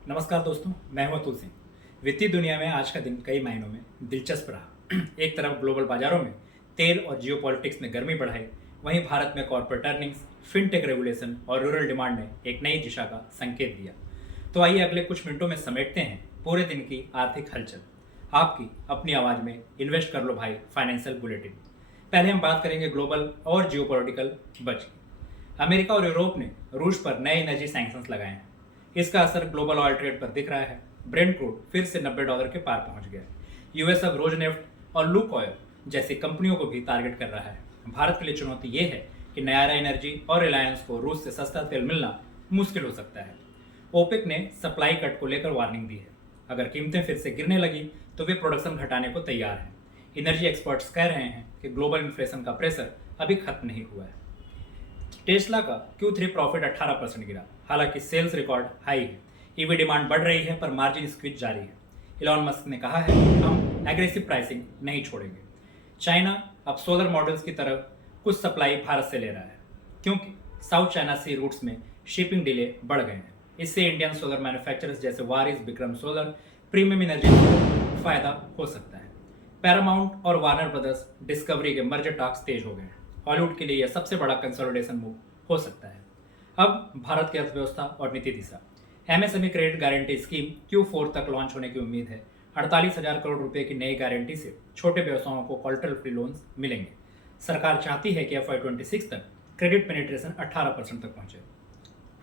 नमस्कार दोस्तों, मैं हूं अतुल सिंह। वित्तीय दुनिया में आज का दिन कई मायनों में दिलचस्प रहा। एक तरफ ग्लोबल बाजारों में तेल और जियोपॉलिटिक्स ने गर्मी बढ़ाई, वहीं भारत में कॉर्पोरेट अर्निंग्स, फिनटेक रेगुलेशन और रूरल डिमांड ने एक नई दिशा का संकेत दिया। तो आइए अगले कुछ मिनटों में समेटते हैं पूरे दिन की आर्थिक हलचल। आपकी अपनी आवाज़ में इन्वेस्ट कर लो भाई फाइनेंशियल बुलेटिन। पहले हम बात करेंगे ग्लोबल और जियोपॉलिटिकल बज की। अमेरिका और यूरोप ने रूस पर नए एनर्जी सैंक्शंस लगाए हैं। इसका असर ग्लोबल ऑयल ट्रेड पर दिख रहा है। ब्रेंट क्रूड फिर से $90 के पार पहुंच गया है। यूएस अब रोजनेफ्ट और लुक ऑयल जैसी कंपनियों को भी टारगेट कर रहा है। भारत के लिए चुनौती ये है कि नयारा एनर्जी और रिलायंस को रूस से सस्ता तेल मिलना मुश्किल हो सकता है। ओपेक ने सप्लाई कट को लेकर वार्निंग दी है। अगर कीमतें फिर से गिरने लगी तो वे प्रोडक्शन घटाने को तैयार हैं। एनर्जी एक्सपर्ट्स कह रहे हैं कि ग्लोबल इन्फ्लेशन का प्रेशर अभी खत्म नहीं हुआ है। टेस्ला का Q3 प्रॉफिट 18% गिरा, हालांकि सेल्स रिकॉर्ड हाई है। ईवी डिमांड बढ़ रही है पर मार्जिन स्क्वीज जारी है। इलॉन मस्क ने कहा है हम एग्रेसिव प्राइसिंग नहीं छोड़ेंगे। चाइना अब सोलर मॉडल्स की तरफ कुछ सप्लाई भारत से ले रहा है, क्योंकि साउथ चाइना सी रूट्स में शिपिंग डिले बढ़ गए हैं। इससे इंडियन सोलर मैन्युफैक्चरर्स जैसे वारिस, विक्रम सोलर, प्रीमियम एनर्जी को फायदा हो सकता है। पैरामाउंट और वार्नर ब्रदर्स डिस्कवरी के मर्जर टॉक्स तेज हो गए हैं। हॉलीवुड के लिए यह सबसे बड़ा कंसोलिडेशन मूव हो सकता है। अब भारत की अर्थव्यवस्था और नीति दिशा। MSME credit guarantee scheme Q4 तक लॉन्च होने की उम्मीद है। 48,000 करोड़ रुपए की नई गारंटी से छोटे व्यवसायों को कोलेटरल फ्री लोन्स मिलेंगे। सरकार चाहती है कि FY26 तक क्रेडिट पेनिट्रेशन 18% तक पहुंचे।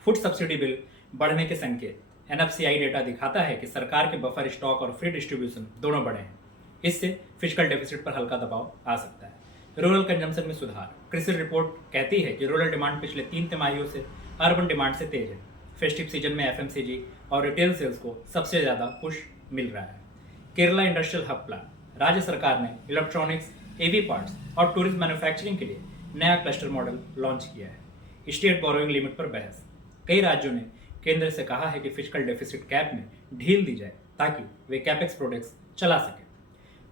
फूड सब्सिडी बिल बढ़ने के संकेत। एनएफसीआई डेटा दिखाता है कि सरकार के बफर स्टॉक और फ्री डिस्ट्रीब्यूशन दोनों बढ़े हैं। इससे फिजिकल डेफिसिट पर हल्का दबाव आ सकता है। रूरल कंजम्पशन में सुधार। कृषि रिपोर्ट कहती है कि रूरल डिमांड पिछले 3 तिमाहियों से अर्बन डिमांड से तेज है। फेस्टिव सीजन में एफएमसीजी और रिटेल सेल्स को सबसे ज़्यादा पुश मिल रहा है। Kerala industrial hub plan. राज्य सरकार ने इलेक्ट्रॉनिक्स, एवी पार्ट्स और टूरिज्म मैन्युफैक्चरिंग के लिए नया क्लस्टर मॉडल लॉन्च किया है। स्टेट बोरोइंग लिमिट पर बहस। कई राज्यों ने केंद्र से कहा है कि फिजिकल डेफिसिट कैप में ढील दी जाए ताकि वे कैपेक्स प्रोजेक्ट्स चला सकें।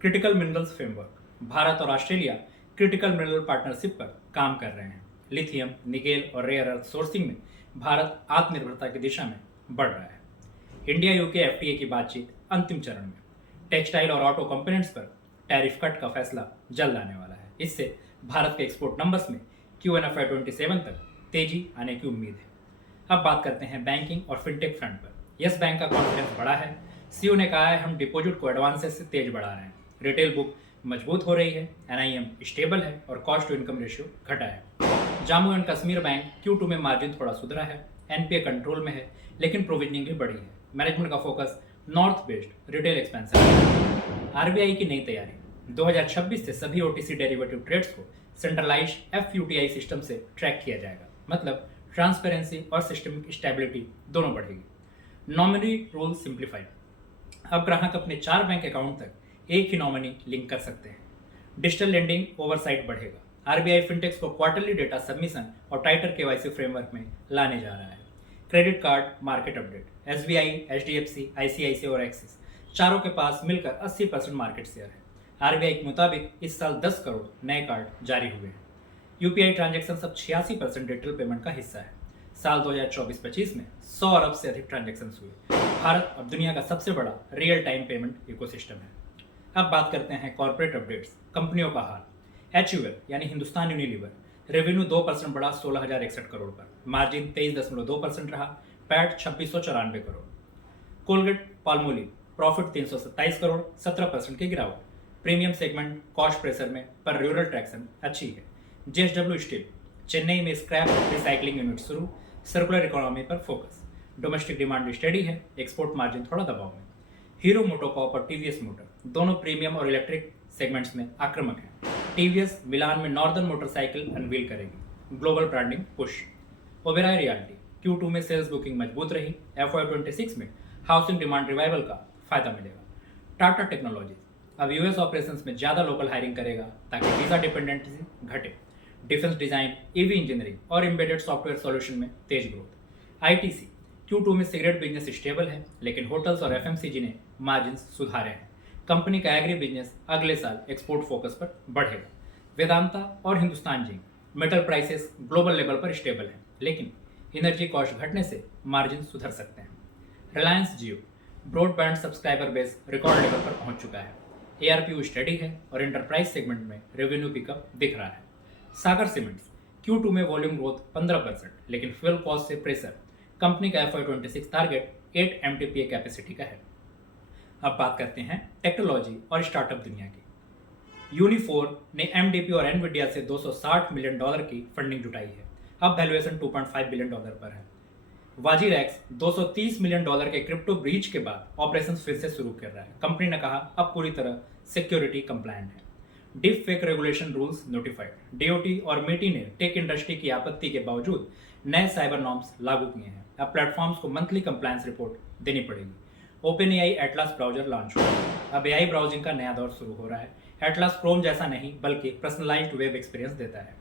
Critical minerals framework. भारत और ऑस्ट्रेलिया क्रिटिकल मिनरल पार्टनरशिप पर काम कर रहे हैं। लिथियम, निकेल और रेयर अर्थ सोर्सिंग में भारत आत्मनिर्भरता की दिशा में बढ़ रहा है। इंडिया यूके एफटीए की बातचीत अंतिम चरण में। टेक्सटाइल और ऑटो कंपोनेंट्स पर टैरिफ कट का फैसला जल्द आने वाला है। इससे भारत के एक्सपोर्ट नंबर्स में Q1 FY27 तक तेजी आने की उम्मीद है। अब बात करते हैं बैंकिंग और फिनटेक फ्रंट पर। यस बैंक का कॉन्फिडेंस बढ़ा है। सीईओ ने कहा है हम डिपॉजिट को एडवांसेस से तेज बढ़ा रहे हैं। रिटेल बुक मजबूत हो रही है। एनआईएम स्टेबल है और कॉस्ट टू इनकम रेशियो घटा है। Jammu and Kashmir bank Q2 में मार्जिन थोड़ा सुधरा है। एनपीए कंट्रोल में है, लेकिन प्रोविजनिंग भी बढ़ी है। मैनेजमेंट का focus north based retail expansion है। आरबीआई की नई तैयारी। 2026 से सभी ओटीसी डेरिवेटिव ट्रेड्स को सेंट्रलाइज्ड एफयूटीआई सिस्टम से ट्रैक किया जाएगा। मतलब ट्रांसपेरेंसी और सिस्टमिक स्टेबिलिटी दोनों बढ़ेगी। Nominee rule simplified. अब ग्राहक अपने 4 बैंक अकाउंट तक एक ही नॉमिनी लिंक कर सकते हैं। डिजिटल लेंडिंग ओवरसाइट बढ़ेगा। आरबीआई फिनटेक्स को क्वार्टरली डेटा सबमिशन और टाइटर केवाईसी फ्रेमवर्क में लाने जा रहा है। Credit card market update. SBI, HDFC, ICICI और एक्सिस चारों के पास मिलकर 80% मार्केट शेयर है। आरबीआई के मुताबिक इस साल 10 करोड़ नए कार्ड जारी हुए हैं। यूपीआई ट्रांजैक्शन अब 86% डिजिटल पेमेंट का हिस्सा है। साल 2024-25 में 100 अरब से अधिक ट्रांजैक्शन हुए। भारत अब दुनिया का सबसे बड़ा रियल टाइम पेमेंट इकोसिस्टम है। अब बात करते हैं कॉर्पोरेट अपडेट्स, कंपनियों का हाल। एचयूएल यानी हिंदुस्तान यूनिलीवर रेवेन्यू 2% बढ़ा 16,061 करोड़ पर। मार्जिन 23.2% रहा। PAT 2694 crore. Colgate Palmolive profit 327 crore, 17% की गिरावट। प्रीमियम सेगमेंट कॉस्ट प्रेशर में पर रूरल ट्रैक्शन अच्छी है। जेएसडब्ल्यू स्टील चेन्नई में स्क्रैप रिसाइकलिंग यूनिट शुरू। सर्कुलर इकोनॉमी पर फोकस। डोमेस्टिक डिमांड स्टेडी है, एक्सपोर्ट मार्जिन थोड़ा दबाव में। हीरो मोटोकॉर्प और टीवीएस मोटर दोनों प्रीमियम और इलेक्ट्रिक सेगमेंट्स में आक्रामक हैं। टीवीएस मिलान में नॉर्दर्न मोटरसाइकिल अनवील करेगी। Global branding push. Oberoi realty Q2 में सेल्स बुकिंग मजबूत रही। FY26 में हाउसिंग डिमांड रिवाइवल का फायदा मिलेगा। टाटा टेक्नोलॉजीज अब यूएस ऑपरेशंस में ज़्यादा लोकल हायरिंग करेगा ताकि वीज़ा डिपेंडेंसी घटे। डिफेंस डिजाइन, ईवी इंजीनियरिंग और एम्बेडेड सॉफ्टवेयर सॉल्यूशन में तेज ग्रोथ। आईटीसी Q2 में सिगरेट बिजनेस स्टेबल है, लेकिन होटल्स और एफएमसीजी ने मार्जिन सुधारे हैं। कंपनी का एग्री बिजनेस अगले साल एक्सपोर्ट फोकस पर बढ़ेगा। वेदांता और Hindustan zinc metal prices global level पर स्टेबल हैं, लेकिन एनर्जी कॉस्ट घटने से मार्जिन सुधर सकते हैं। Reliance Jio broadband subscriber base record level पर पहुंच चुका है। एआरपीयू स्टडी है और इंटरप्राइज सेगमेंट में रेवेन्यू पिकअप दिख रहा है। सागर सीमेंट्स Q2 में वॉल्यूम ग्रोथ 15%, लेकिन फ्यूल कॉस्ट से प्रेशर। कंपनी का FY26 टारगेट 8 MTPA कैपेसिटी का है। अब बात करते हैं टेक्नोलॉजी और स्टार्टअप दुनिया की। यूनिफोर ने MDP और एनवीडिया से $260 मिलियन की फंडिंग जुटाई है। अब वैल्यूएशन $2.5 बिलियन पर है। वाजीरैक्स $230 मिलियन के क्रिप्टो ब्रीच के बाद ऑपरेशंस फिर से शुरू कर रहा है। कंपनी ने कहा अब पूरी तरह सिक्योरिटी कंप्लायंट है। Deep fake regulation rules notified. DOT और मेटी ने टेक इंडस्ट्री की आपत्ति के बावजूद नए साइबर नॉर्म्स लागू किए हैं। अब प्लेटफॉर्म्स को मंथली कंप्लायंस रिपोर्ट देनी पड़ेगी। OpenAI एटलास ब्राउजर लॉन्च हुआ है। अब AI ब्राउजिंग का नया दौर शुरू हो रहा है। एटलास क्रोम जैसा नहीं बल्कि पर्सनलाइज्ड वेब एक्सपीरियंस देता है।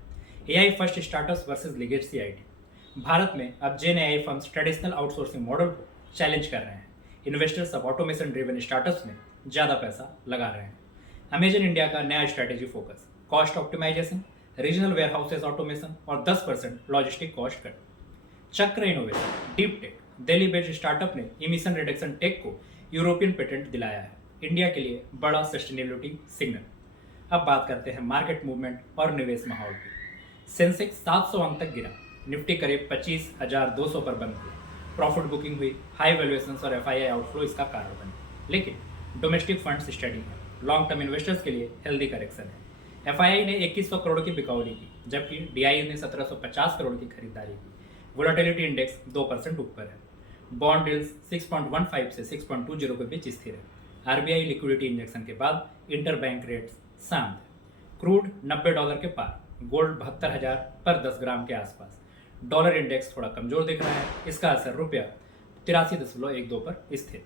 AI first startups versus legacy IT। Bharat में अब जेन AI firms traditional outsourcing model को चैलेंज कर रहे हैं। इन्वेस्टर्स अब ऑटोमेशन ड्रिवन स्टार्टअप्स में ज़्यादा पैसा लगा रहे हैं। अमेजन इंडिया का नया strategy focus, cost optimisation, regional warehouses automation और 10% logistic cost cut. Chakr innovation deep tech Delhi based startup ने इमिशन रिडक्शन टेक को यूरोपियन पेटेंट दिलाया है। इंडिया के लिए बड़ा सस्टेनेबिलिटी सिग्नल। अब बात करते हैं मार्केट मूवमेंट और निवेश माहौल की। सेंसेक्स 700 अंक तक गिरा। निफ्टी करीब 25,200 पर बंद हुई। प्रॉफिट बुकिंग हुई। हाई वैल्यूएशंस और FII आउटफ्लो इसका कारण बने। लेकिन डोमेस्टिक फंड्स स्टडी है। लॉन्ग टर्म इन्वेस्टर्स के लिए हेल्दी करेक्शन है। FII ने 2100 करोड़ की बिकौली की, जबकि DI ने 1750 करोड़ की खरीदारी की। वोलेटिलिटी इंडेक्स 2% ऊपर है। बॉन्ड डील्स 6.15 से 6.20 के बीच स्थिर है। RBI लिक्विडिटी इंजेक्शन के बाद इंटरबैंक रेट्स शांत है। क्रूड $90 के पार। गोल्ड 72,000 पर 10 ग्राम के आसपास। डॉलर इंडेक्स थोड़ा कमजोर दिख रहा है। इसका असर रुपया 83.12 पर स्थिर।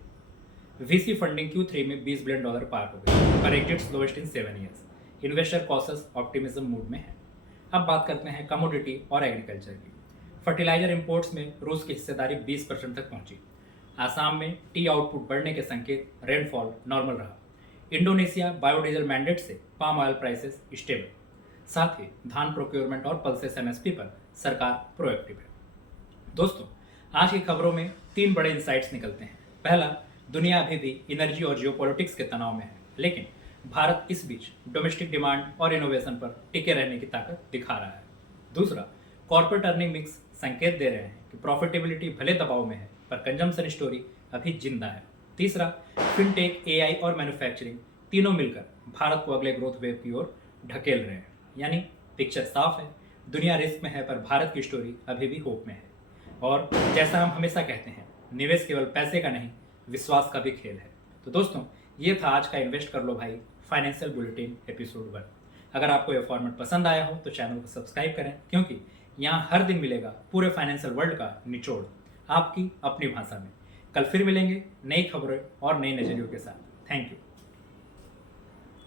VC फंडिंग Q3 में $20 बिलियन पार हो गई, पर exit lowest in 7 years. Investor cautious optimism mood में है। अब बात करते हैं कमोडिटी और एग्रीकल्चर की। फर्टिलाइजर इंपोर्ट्स में रूस की हिस्सेदारी 20% तक पहुंची। आसाम में टी आउटपुट बढ़ने के संकेत, रेनफॉल नॉर्मल रहा। इंडोनेशिया बायोडीजल मैंडेट से पाम ऑयल प्राइसेस स्टेबल। साथ ही धान प्रोक्योरमेंट और पल्सेस MSP पर सरकार प्रोएक्टिव है। दोस्तों, आज की खबरों में 3 बड़े इंसाइट्स निकलते हैं। पहला, दुनिया अभी भी एनर्जी और जियोपॉलिटिक्स के तनाव में है, लेकिन भारत इस बीच डोमेस्टिक डिमांड और इनोवेशन पर टिके रहने की ताकत दिखा रहा है। दूसरा, कॉर्पोरेट अर्निंग मिक्स संकेत दे रहे हैं कि प्रॉफिटेबिलिटी भले दबाव में है, पर कंजम्पशन स्टोरी अभी जिंदा है। तीसरा, फिनटेक, AI और मैन्युफैक्चरिंग तीनों मिलकर भारत को अगले ग्रोथ वेव की ओर ढकेल रहे हैं। यानी पिक्चर साफ है, दुनिया रिस्क में है, पर भारत की स्टोरी अभी भी होप में है। और जैसा हम हमेशा कहते हैं, निवेश केवल पैसे का नहीं, विश्वास का भी खेल है। तो दोस्तों, ये था आज का इन्वेस्ट कर लो भाई फाइनेंशियल बुलेटिन एपिसोड 1। अगर आपको ये फॉर्मेट पसंद आया हो तो चैनल को सब्सक्राइब करें, क्योंकि यहाँ हर दिन मिलेगा पूरे फाइनेंशियल वर्ल्ड का निचोड़ आपकी अपनी भाषा में। कल फिर मिलेंगे नई खबरें और नए नजरियों के साथ। Thank you.